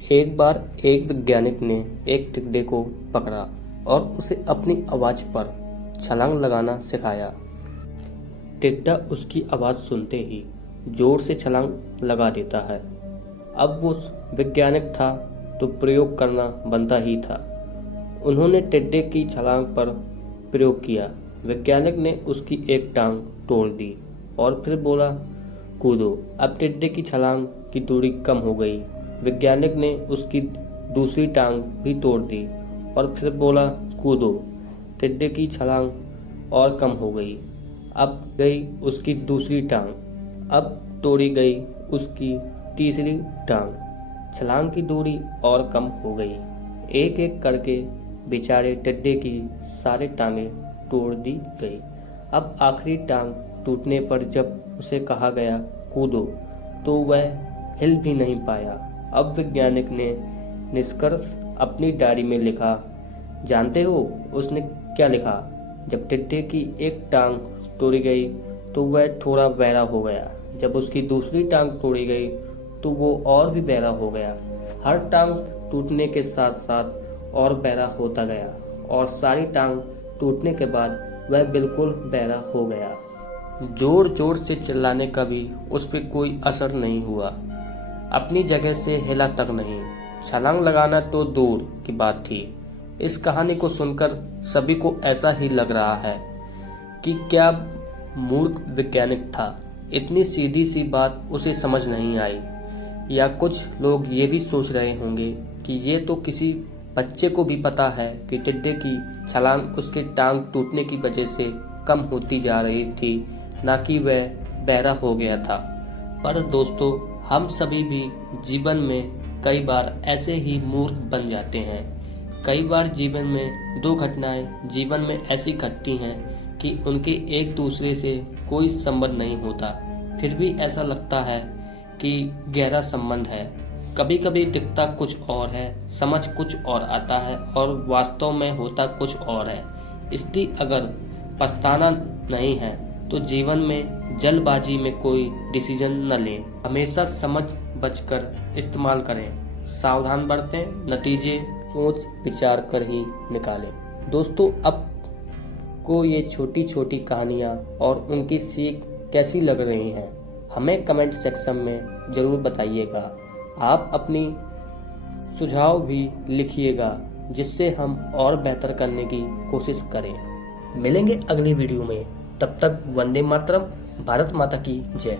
एक बार एक वैज्ञानिक ने एक टिड्डे को पकड़ा और उसे अपनी आवाज पर छलांग लगाना सिखाया। टिड्डा उसकी आवाज सुनते ही जोर से छलांग लगा देता है। अब वो वैज्ञानिक था तो प्रयोग करना बनता ही था। उन्होंने टिड्डे की छलांग पर प्रयोग किया। वैज्ञानिक ने उसकी एक टांग तोड़ दी और फिर बोला, कूदो। अब टिड्डे की छलांग की दूरी कम हो गई। वैज्ञानिक ने उसकी दूसरी टांग भी तोड़ दी और फिर बोला, कूदो। टिड्डे की छलांग और कम हो गई। अब गई उसकी दूसरी टांग। अब तोड़ी गई उसकी तीसरी टांग। छलांग की दूरी और कम हो गई। एक एक करके बेचारे टिड्डे की सारी टांगें तोड़ दी गई। अब आखिरी टांग टूटने पर जब उसे कहा गया कूदो तो वह हिल भी नहीं पाया। अब वैज्ञानिक ने निष्कर्ष अपनी डायरी में लिखा। जानते हो उसने क्या लिखा? जब टिड्डे की एक टांग तोड़ी गई तो वह थोड़ा बहरा हो गया। जब उसकी दूसरी टांग तोड़ी गई तो वो और भी बहरा हो गया। हर टांग टूटने के साथ साथ और बहरा होता गया और सारी टांग टूटने के बाद वह बिल्कुल बहरा हो गया। जोर जोर से चिल्लाने का भी उस पर कोई असर नहीं हुआ। अपनी जगह से हिला तक नहीं। छलांग लगाना तो दूर की बात थी। इस कहानी को सुनकर सभी को ऐसा ही लग रहा है कि क्या मूर्ख वैज्ञानिक था। इतनी सीधी सी बात उसे समझ नहीं आई। या कुछ लोग ये भी सोच रहे होंगे कि ये तो किसी बच्चे को भी पता है कि टिड्डे की छलांग उसके टांग टूटने की वजह से कम होती जा रही थी, ना कि वह बहरा हो गया था। पर दोस्तों, हम सभी भी जीवन में कई बार ऐसे ही मूर्ख बन जाते हैं। कई बार जीवन में दो घटनाएं जीवन में ऐसी घटती हैं कि उनके एक दूसरे से कोई संबंध नहीं होता, फिर भी ऐसा लगता है कि गहरा संबंध है। कभी कभी दिखता कुछ और है, समझ कुछ और आता है और वास्तव में होता कुछ और है। इसलिए अगर पछताना नहीं है तो जीवन में जल्दबाजी में कोई डिसीजन न लें। हमेशा समझ बचकर इस्तेमाल करें, सावधान बरतें, नतीजे सोच विचार कर ही निकालें। दोस्तों, अब को ये छोटी छोटी कहानियाँ और उनकी सीख कैसी लग रही हैं, हमें कमेंट सेक्शन में ज़रूर बताइएगा। आप अपनी सुझाव भी लिखिएगा जिससे हम और बेहतर करने की कोशिश करें। मिलेंगे अगली वीडियो में। तब तक वंदे मातरम। भारत माता की जय।